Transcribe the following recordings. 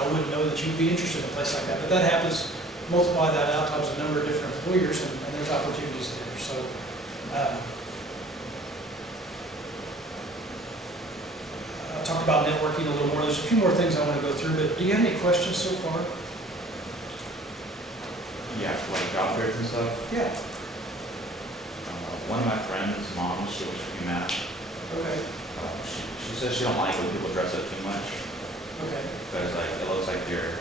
I wouldn't know that you'd be interested in a place like that. But that happens, multiply that out times a number of different employers, and there's opportunities there. So, I talked about networking a little more. There's a few more things I want to go through, but do you have any questions so far? Yeah, for like job fairs and stuff. Yeah. One of my friends' moms, she works for UMass. Okay. She says she don't like when people dress up too much. Okay. Because like it looks like they're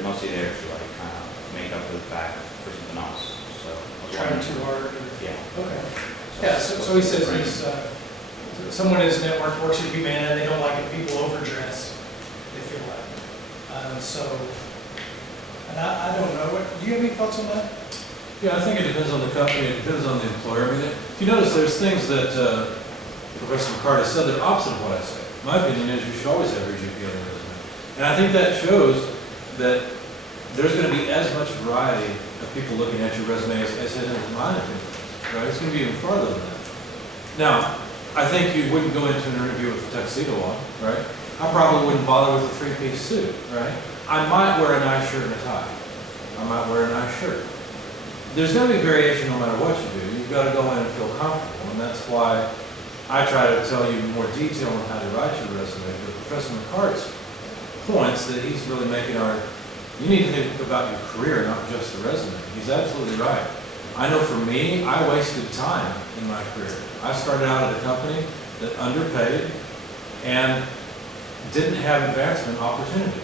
mostly there to like kind of make up for the fact for something else. So Trying too hard. Yeah. Okay. Yeah. So he says he's someone in his network works at Humana, and they don't like it people overdress. They feel like. And I don't know. Do you have any thoughts on that? Yeah, I think it depends on the company, it depends on the employer. I mean, if you notice, there's things that Professor McCart has said that are opposite of what I say. My opinion is you should always have your GPA on your resume. And I think that shows that there's going to be as much variety of people looking at your resume as it is in mine opinion, right? It's going to be even farther than that. Now, I think you wouldn't go into an interview with a tuxedo on, right? I probably wouldn't bother with a three-piece suit, right? I might wear a nice shirt and a tie. I might wear a nice shirt. There's going to be variation no matter what you do. You've got to go in and feel comfortable, and that's why I try to tell you more detail on how to write your resume. But Professor McCart's points that he's really making are, you need to think about your career, not just the resume. He's absolutely right. I know for me, I wasted time in my career. I started out at a company that underpaid and didn't have advancement opportunity.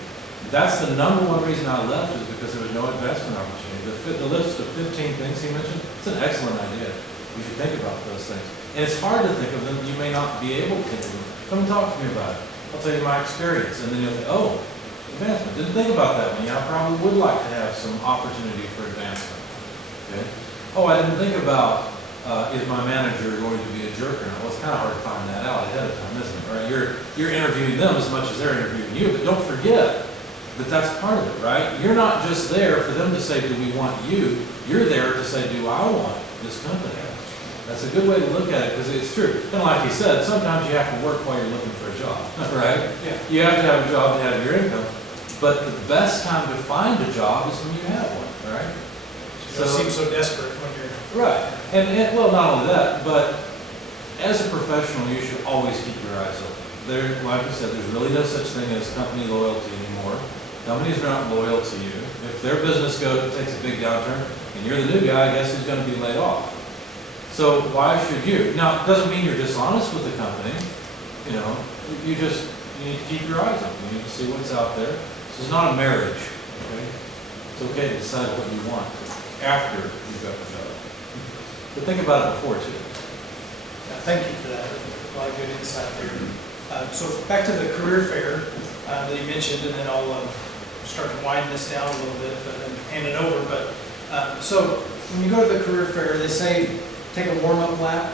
That's the number one reason I left, is because there was no advancement opportunity. The list of 15 things he mentioned, it's an excellent idea. You should think about those things. And it's hard to think of them. You may not be able to think of them. Come and talk to me about it. I'll tell you my experience. And then you'll think, oh, advancement. Didn't think about that one. Yeah, I probably would like to have some opportunity for advancement. Okay? Oh, I didn't think about, is my manager going to be a jerk or not? Well, it's kind of hard to find that out ahead of time, isn't it? Right? You're interviewing them as much as they're interviewing you, but don't forget that that's part of it, right? You're not just there for them to say, do we want you? You're there to say, do I want this company? That's a good way to look at it, because it's true. And like you said, sometimes you have to work while you're looking for a job, right? Yeah. You have to have a job to have your income. But the best time to find a job is when you have one, right? So it seems so desperate when you're... Right. And well, not only that, but as a professional, you should always keep your eyes open. Like you said, there's really no such thing as company loyalty anymore. Companies are not loyal to you. If their business takes a big downturn, and you're the new guy, guess who's going to be laid off? So why should you? Now, it doesn't mean you're dishonest with the company. You know, you need to keep your eyes open. You need to see what's out there. This is not a marriage. Okay? It's okay to decide what you want after you've got the job. But think about it before, too. Thank you for that. A lot of good insight there. So back to the career fair that you mentioned, and then I'll start to wind this down a little bit, but then hand it over. But so when you go to the career fair, they say take a warm-up lap,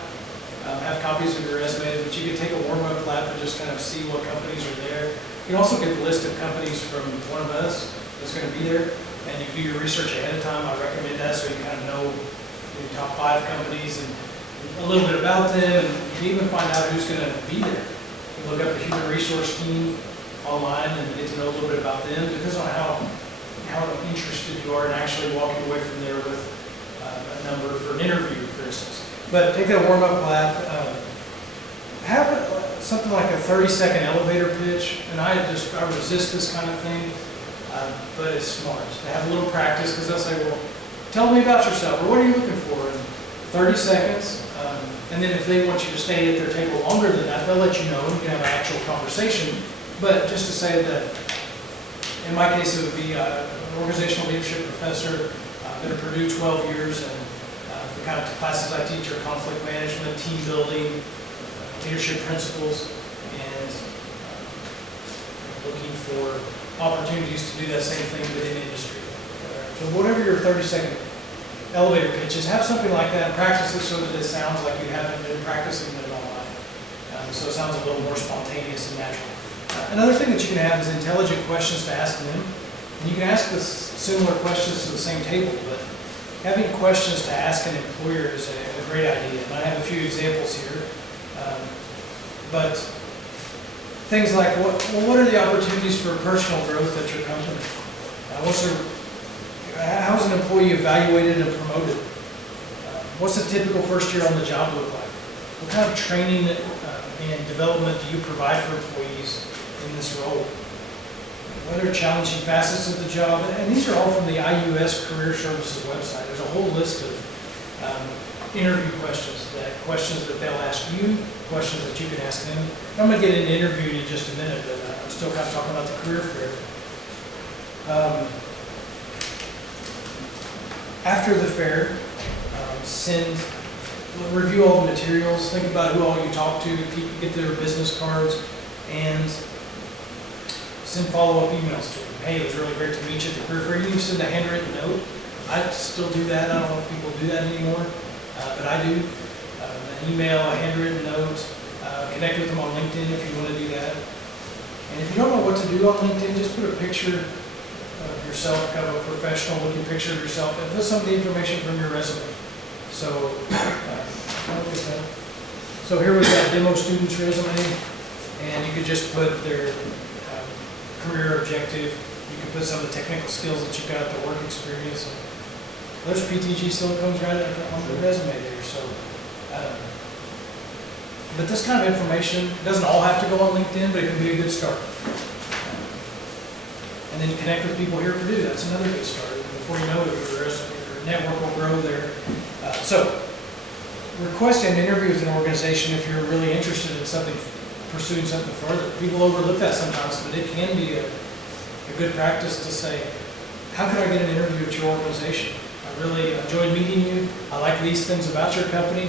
have copies of your resume, but you can take a warm-up lap and just kind of see what companies are there. You can also get the list of companies from one of us that's going to be there, and you do your research ahead of time. I recommend that so you kind of know your top 5 companies and a little bit about them, and you can even find out who's going to be there. You can look up the human resource team online and get to know a little bit about them. It depends on how interested you are in actually walking away from there with a number for an interview, for instance. But take that warm-up lap. Have something like a 30-second elevator pitch, and I resist this kind of thing, but it's smart to have a little practice, because they'll say, well, tell me about yourself, or what are you looking for? In 30 seconds, and then if they want you to stay at their table longer than that, they'll let you know, and you can have an actual conversation. But just to say that, in my case, it would be an organizational leadership professor. I've been at Purdue 12 years, and the kind of classes I teach are conflict management, team building, leadership principles, and looking for opportunities to do that same thing within industry. So whatever your 30-second elevator pitch is, have something like that and practice it so that it sounds like you haven't been practicing it online. So it sounds a little more spontaneous and natural. Another thing that you can have is intelligent questions to ask them. And you can ask the similar questions to the same table, but having questions to ask an employer is a great idea. And I have a few examples here. But things like, what are the opportunities for personal growth at your company? How's an employee evaluated and promoted? What's a typical first year on the job look like? What kind of training and development do you provide for employees in this role? What are challenging facets of the job? And these are all from the IUS Career Services website. There's a whole list of interview questions that they'll ask you, questions that you can ask them. I'm going to get into interviewing in just a minute, but I'm still kind of talking about the career fair. After the fair, review all the materials, think about who all you talk to, get their business cards, and send follow-up emails to them. Hey, it was really great to meet you at the career fair. You can send a handwritten note. I still do that. I don't know if people do that anymore, but I do. An email, a handwritten note, connect with them on LinkedIn if you want to do that. And if you don't know what to do on LinkedIn, just put a picture of yourself, kind of a professional looking picture of yourself, and put some of the information from your resume. So, so here we've got demo student's resume, and you could just put their career objective. You can put some of the technical skills that you've got, the work experience. There's PTG still comes right on the resume there. So, but this kind of information doesn't all have to go on LinkedIn, but it can be a good start. And then connect with people here at Purdue. That's another good start. Before you know it, your network will grow there. So, request an interview with an organization if you're really interested in something, pursuing something further. People overlook that sometimes, but it can be a good practice to say, how can I get an interview at your organization? I really enjoyed meeting you. I like these things about your company.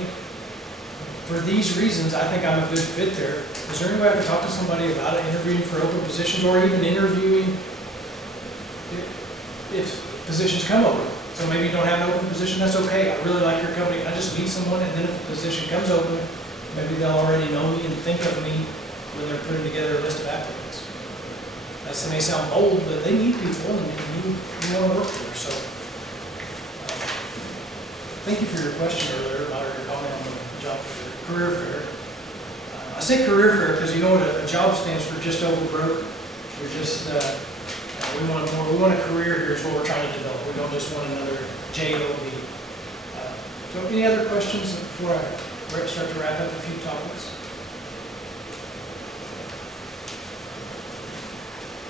For these reasons, I think I'm a good fit there. Is there any way I could talk to somebody about it, interviewing for open positions, or even interviewing if positions come open? So maybe you don't have an open position, that's okay. I really like your company. I just meet someone, and then if a position comes open, maybe they'll already know me and think of me when they're putting together a list of applicants. That may sound bold, but they need people, and you want to work there. So, thank you for your question earlier about your comment on the job fair, career fair. I say career fair because you know what a job stands for, just over broke. We're just we want more. We want a career here is what we're trying to develop. We don't just want another job. So, any other questions before I start to wrap up a few topics?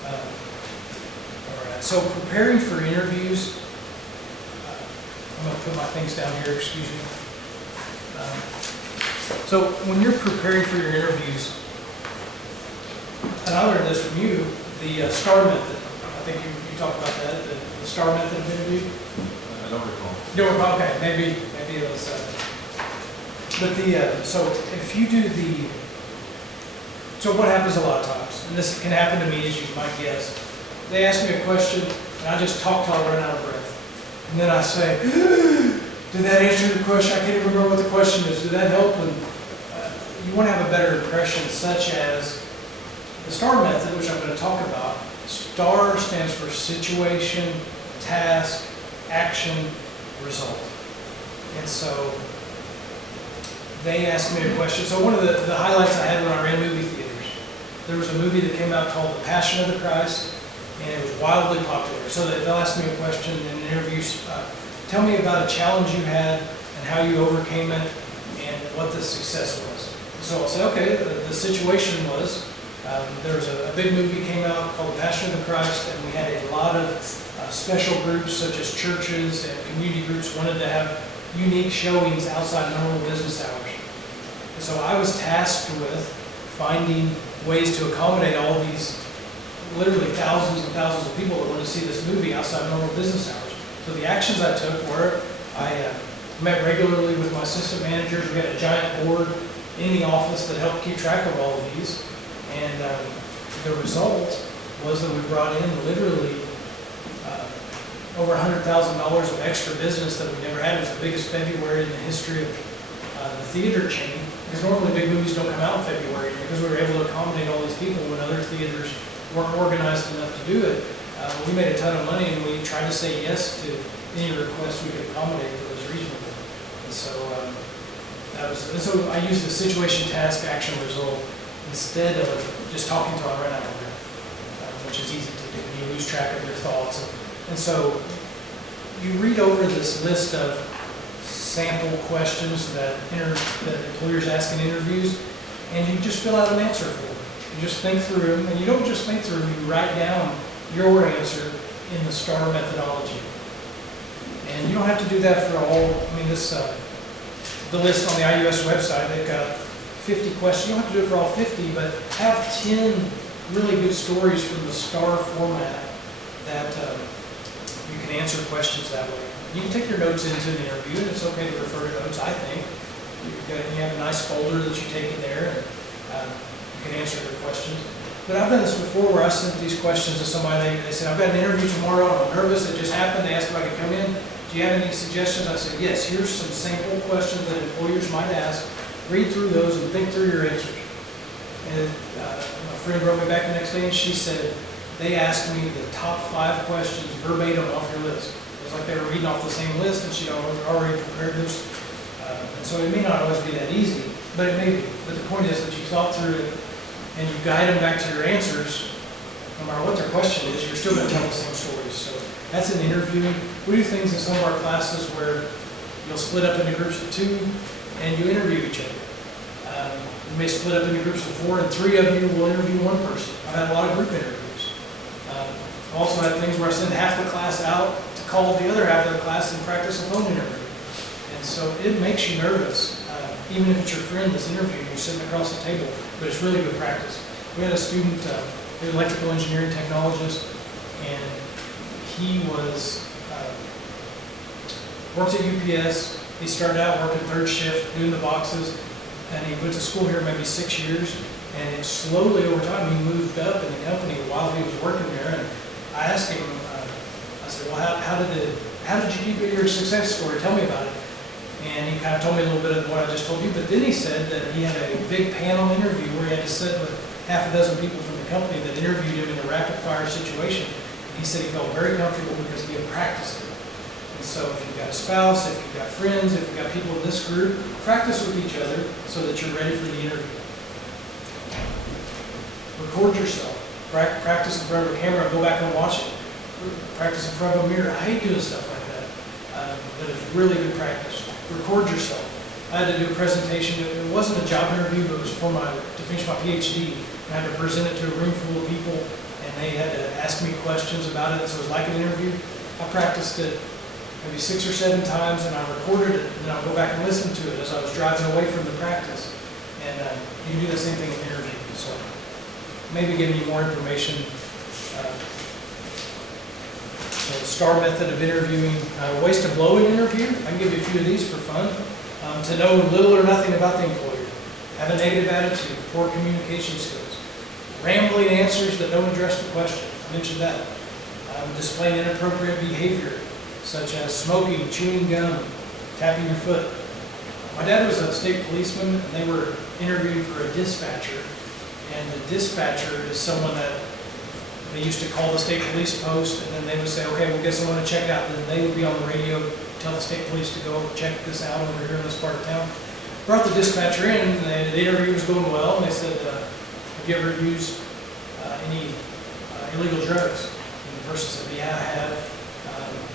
All right. So, preparing for interviews. I'm going to put my things down here. Excuse me. So, when you're preparing for your interviews, and I learned this from you, the STAR method. I think you talked about that, the STAR method of interview. I don't recall. You don't recall? Okay, maybe it was. But so if you do so what happens a lot of times, and this can happen to me as you might guess, they ask me a question, and I just talk till I run out of breath, and then I say, "Did that answer the question? I can't even remember what the question is. Did that help?" And you want to have a better impression, such as the STAR method, which I'm going to talk about. STAR stands for situation, task, action, result. And so they asked me a question. So one of the highlights I had when I ran movie theaters, there was a movie that came out called The Passion of the Christ, and it was wildly popular. So they'll ask me a question in an interview, tell me about a challenge you had and how you overcame it and what the success was. So I'll say, okay, the situation was, there was a big movie came out called The Passion of the Christ, and we had a lot of special groups such as churches and community groups wanted to have unique showings outside normal business hours. And so I was tasked with finding ways to accommodate all these literally thousands and thousands of people that want to see this movie outside normal business hours. So the actions I took were I met regularly with my assistant managers. We had a giant board in the office that helped keep track of all of these. And the result was that we brought in literally over $100,000 of extra business that we never had. It was the biggest February in the history of the theater chain. Because normally big movies don't come out in February. Because we were able to accommodate all these people when other theaters weren't organized enough to do it, we made a ton of money, and we tried to say yes to any request we could accommodate that was reasonable. And so so I used the situation, task, action, result instead of just talking to them right out there, which is easy to do. You lose track of your thoughts. And so you read over this list of sample questions that employers ask in interviews, and you just fill out an answer for them. You just think through them, and you don't just think through them, you write down your answer in the STAR methodology. And you don't have to do that for all, I mean, the list on the IUS website, they've got 50 questions. You don't have to do it for all 50, but have 10 really good stories from the STAR format that you can answer questions that way. You can take your notes into the interview, and it's okay to refer to notes, I think. You have a nice folder that you take in there, and you can answer their questions. But I've done this before where I sent these questions to somebody, they said, I've got an interview tomorrow, I'm nervous, it just happened, they asked if I could come in. Do you have any suggestions? I said, yes, here's some sample questions that employers might ask. Read through those and think through your answers. And my friend wrote me back the next day, and she said, they asked me the top 5 questions verbatim off your list. It was like they were reading off the same list, and she'd already prepared this. And so it may not always be that easy, but it may be. But the point is that you thought through it, and you guide them back to your answers. No matter what their question is, you're still going to tell the same stories. So that's an interviewing. We do things in some of our classes where you'll split up into groups of 2, and you interview each other. You may split up into groups of 4, and 3 of you will interview one person. I've had a lot of group interviews. I've also had things where I send half the class out to call the other half of the class and practice a phone interview. And so it makes you nervous, even if it's your friend that's interviewing, you're sitting across the table, but it's really good practice. We had a student, an electrical engineering technologist, and he worked at UPS. He started out working 3rd shift, doing the boxes, and he went to school here maybe 6 years, and it slowly over time he moved up in the company while he was working there. And I asked him, I said, well, how did you do your success story? Tell me about it. And he kind of told me a little bit of what I just told you, but then he said that he had a big panel interview where he had to sit with half a dozen people from the company that interviewed him in a rapid fire situation. And he said he felt very comfortable because he had practiced it. And so if you've got a spouse, if you've got friends, if you've got people in this group, practice with each other so that you're ready for the interview. Record yourself. Practice in front of a camera and go back and watch it. Practice in front of a mirror. I hate doing stuff like that, but it's really good practice. Record yourself. I had to do a presentation. It wasn't a job interview, but it was to finish my PhD. And I had to present it to a room full of people, and they had to ask me questions about it. So it was like an interview. I practiced it maybe 6 or 7 times, and I recorded it, and then I'll go back and listen to it as I was driving away from the practice. And you can do the same thing in interview. So maybe giving you more information. The STAR method of interviewing, ways to blow an interview. I can give you a few of these for fun. To know little or nothing about the employer. Have a negative attitude, poor communication skills. Rambling answers that don't address the question. I mentioned that. Displaying inappropriate behavior, such as smoking, chewing gum, tapping your foot. My dad was a state policeman, and they were interviewing for a dispatcher. And the dispatcher is someone that they used to call the state police post, and then they would say, okay, we'll get someone to check it out. And then they would be on the radio, tell the state police to go check this out over here in this part of town. Brought the dispatcher in, and the interview was going well, and they said, have you ever used any illegal drugs? And the person said, yeah, I have.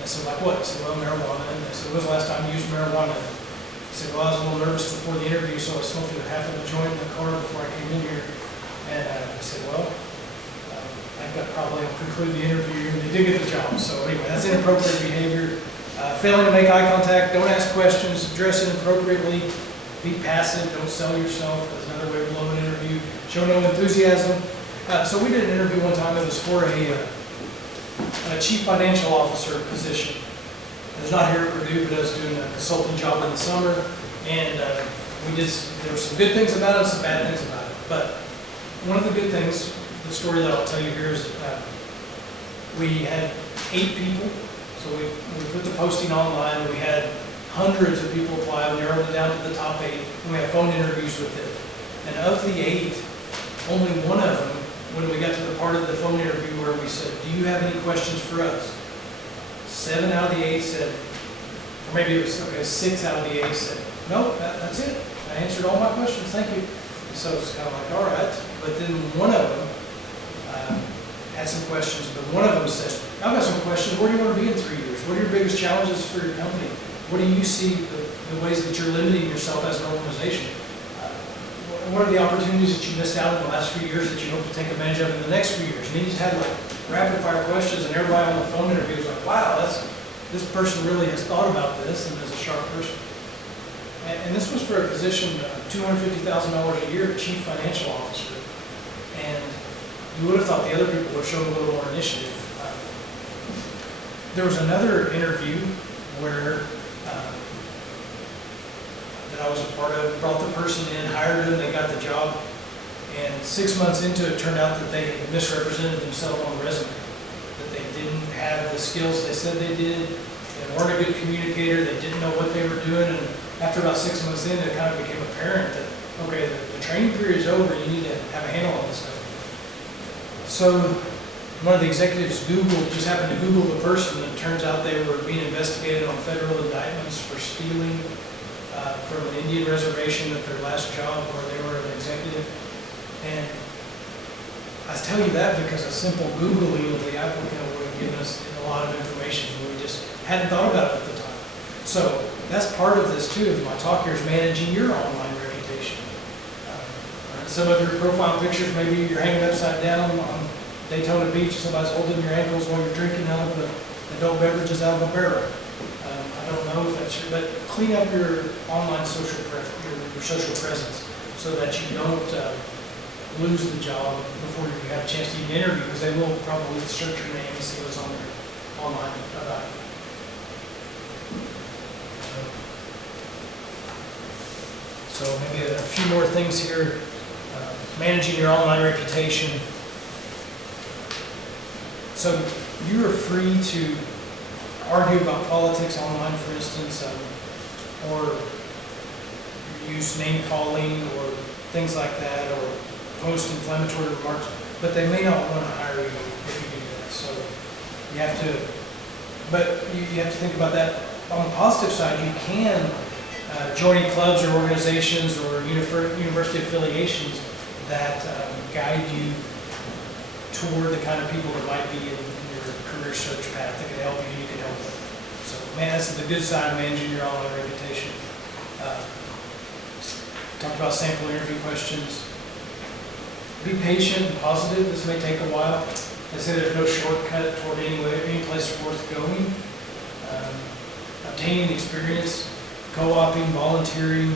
I said, like what? I said, well, marijuana. And they said, when was the last time you used marijuana? He said, well, I was a little nervous before the interview, so I was smoking half of a joint in the car before I came in here. And I said, well, I think that probably will conclude the interview, and they did get the job. So anyway, that's inappropriate behavior. Failing to make eye contact, don't ask questions, dress inappropriately, be passive, don't sell yourself. That's another way to blow an interview. Show no enthusiasm. So we did an interview one time that was for a chief financial officer position. It was not here at Purdue, but I was doing a consulting job in the summer, and there were some good things about it and some bad things about it. But one of the good things, the story that I'll tell you here is we had 8 people. So we put the posting online, and we had hundreds of people apply. We narrowed it down to the top 8, and we had phone interviews with them. And of the 8, only one of them, when we got to the part of the phone interview where we said, do you have any questions for us? 7 out of the 8 said, or maybe it was, okay, 6 out of the 8 said, no, that's it. I answered all my questions, thank you. So it's kind of like, all right, but then one of them had some questions, but one of them said, I've got some questions, where do you want to be in 3 years? What are your biggest challenges for your company? What do you see the ways that you're limiting yourself as an organization? What are the opportunities that you missed out in the last few years that you hope to take advantage of in the next few years? And he just had like rapid fire questions, and everybody on the phone interview was like, wow, this person really has thought about this and is a sharp person. And this was for a position, $250,000 a year, chief financial officer. And you would have thought the other people would have shown a little more initiative. There was another interview where that I was a part of, brought the person in, hired them, they got the job, and 6 months into it, turned out that they had misrepresented themselves on the resume, that they didn't have the skills they said they did, they weren't a good communicator, they didn't know what they were doing, and after about 6 months in, it kind of became apparent that, okay, the training period is over, you need to have a handle on this stuff. So one of the executives just happened to Google the person, and it turns out they were being investigated on federal indictments for stealing from an Indian reservation at their last job where they were an executive. And I tell you that because a simple Googling of the applicant would have given us a lot of information that we just hadn't thought about at the time. So that's part of this too, is my talk here is managing your online reputation. Some of your profile pictures, maybe you're hanging upside down on Daytona Beach, somebody's holding your ankles while you're drinking out of the adult beverages out of a barrel. I don't know if that's true, but clean up your online social your social presence so that you don't lose the job before you have a chance to even interview, because they will probably search your name and see what's on there online about you. So maybe a few more things here. Managing your online reputation. So you are free to argue about politics online, for instance, or use name calling or things like that, or post inflammatory remarks, but they may not want to hire you if you do that. So you have to, but you have to think about that. On the positive side, you can join clubs or organizations or university affiliations that guide you toward the kind of people that might be in your career search path that can help you, you can help them. So, man, that's the good side of managing your online reputation. Talked about sample interview questions. Be patient and positive. This may take a while. I say there's no shortcut toward any place worth going. Obtaining experience, co-oping, volunteering,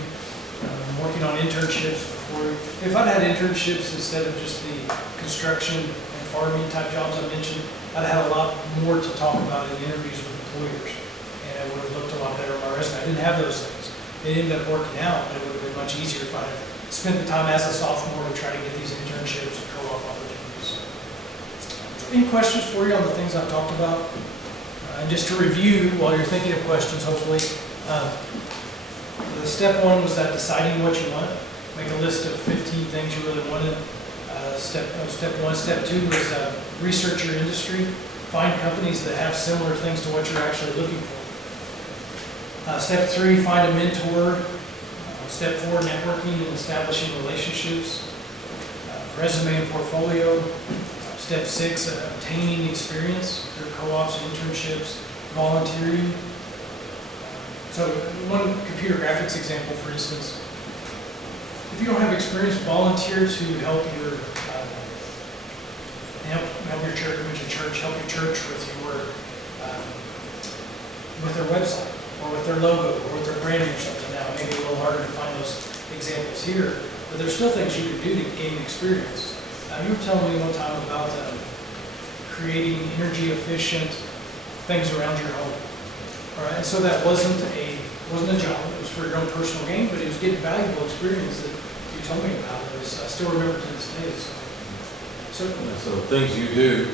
working on internships before. If I'd had internships instead of just the construction and farming type jobs I mentioned, I'd have a lot more to talk about in interviews with employers, and it would have looked a lot better on my resume. I didn't have those things. It ended up working out, but it would have been much easier if I had spent the time as a sophomore to try to get these internships and co-op opportunities. Any questions for you on the things I've talked about? And just to review, while you're thinking of questions, hopefully, the step one was that deciding what you want. Make a list of 15 things you really wanted. Step one. Step two was research your industry. Find companies that have similar things to what you're actually looking for. Step three, find a mentor. Step four, networking and establishing relationships. Resume and portfolio. Step six, obtaining experience through co-ops, internships, volunteering. So one computer graphics example, for instance, if you don't have experience, volunteer to help your church, help your church with their website or with their logo or with their branding or something. Now, maybe a little harder to find those examples here, but there's still things you can do to gain experience. You were telling me one time about creating energy efficient things around your home. All right, and so that wasn't a job. It was for your own personal gain, but it was getting valuable experience that you told me about. I still remember to this day. So things you do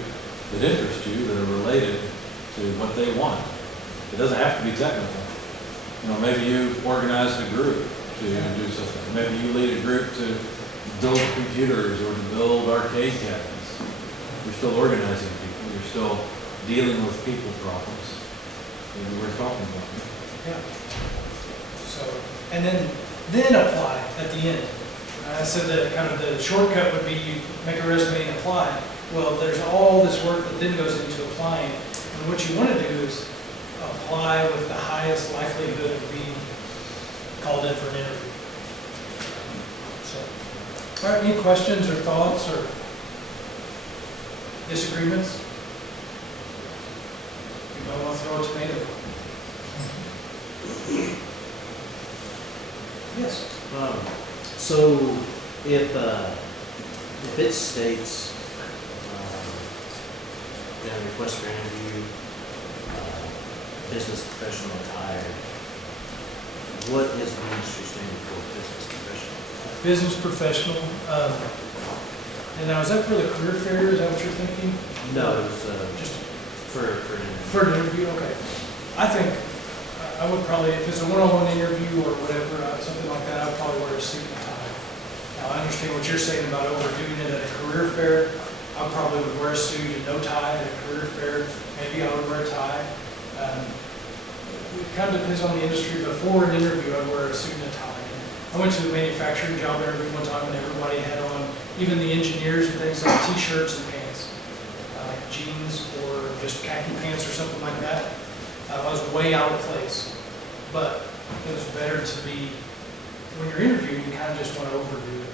that interest you, that are related to what they want. It doesn't have to be technical. You know, maybe you organized a group to do something. Maybe you lead a group to build computers or to build arcade cabinets. You're still organizing people. You're still dealing with people problems. Maybe we're talking about it. Yeah. So, and then apply at the end. I said that kind of the shortcut would be you make a resume and apply. Well, there's all this work that then goes into applying. And what you want to do is apply with the highest likelihood of being called in for an interview. So, all right, any questions or thoughts or disagreements? You might want to throw a tomato. Yes. So if it states, request for interview, business professional attire, what is the industry standard for business professional? Business professional. And now, is that for the career fair? Is that what you're thinking? No, it was Just for an interview. for an interview? Okay. I think I would probably, if it's a one-on-one interview or whatever, something like that, I'd probably wear a suit and tie. Now, I understand what you're saying about overdoing it at a career fair. I probably would wear a suit and no tie at a career fair. Maybe I would wear a tie. It kind of depends on the industry, but for an interview, I'd wear a suit and a tie. I went to a manufacturing job interview one time and everybody had on, even the engineers and things, like t-shirts and pants, like jeans or just khaki pants or something like that. I was way out of place, but it was better to be, when you're interviewing, you kind of just want to overdo it,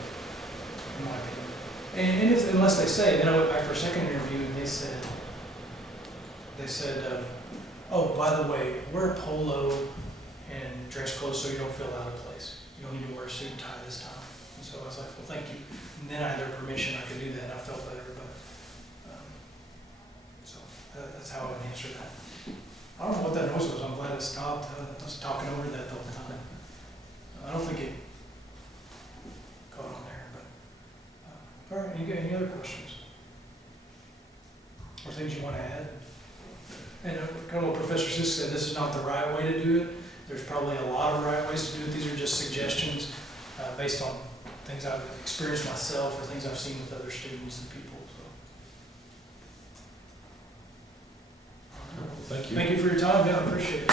in my opinion. And if, unless they say, then I went back for a second interview and they said, oh, by the way, wear a polo and dress clothes so you don't feel out of place. You don't need to wear a suit and tie this time. And so I was like, well, thank you. And then I had their permission, I could do that, and I felt better, but, so that's how I would answer that. I don't know what that noise was, I'm glad it stopped. I was talking over that the whole time. I don't think it caught on there, but, all right, any other questions? Or things you want to add? And kind of what Professor Sisk said, this is not the right way to do it. There's probably a lot of right ways to do it. These are just suggestions based on things I've experienced myself or things I've seen with other students and people. So. Thank you. Thank you for your time. Yeah, I appreciate it.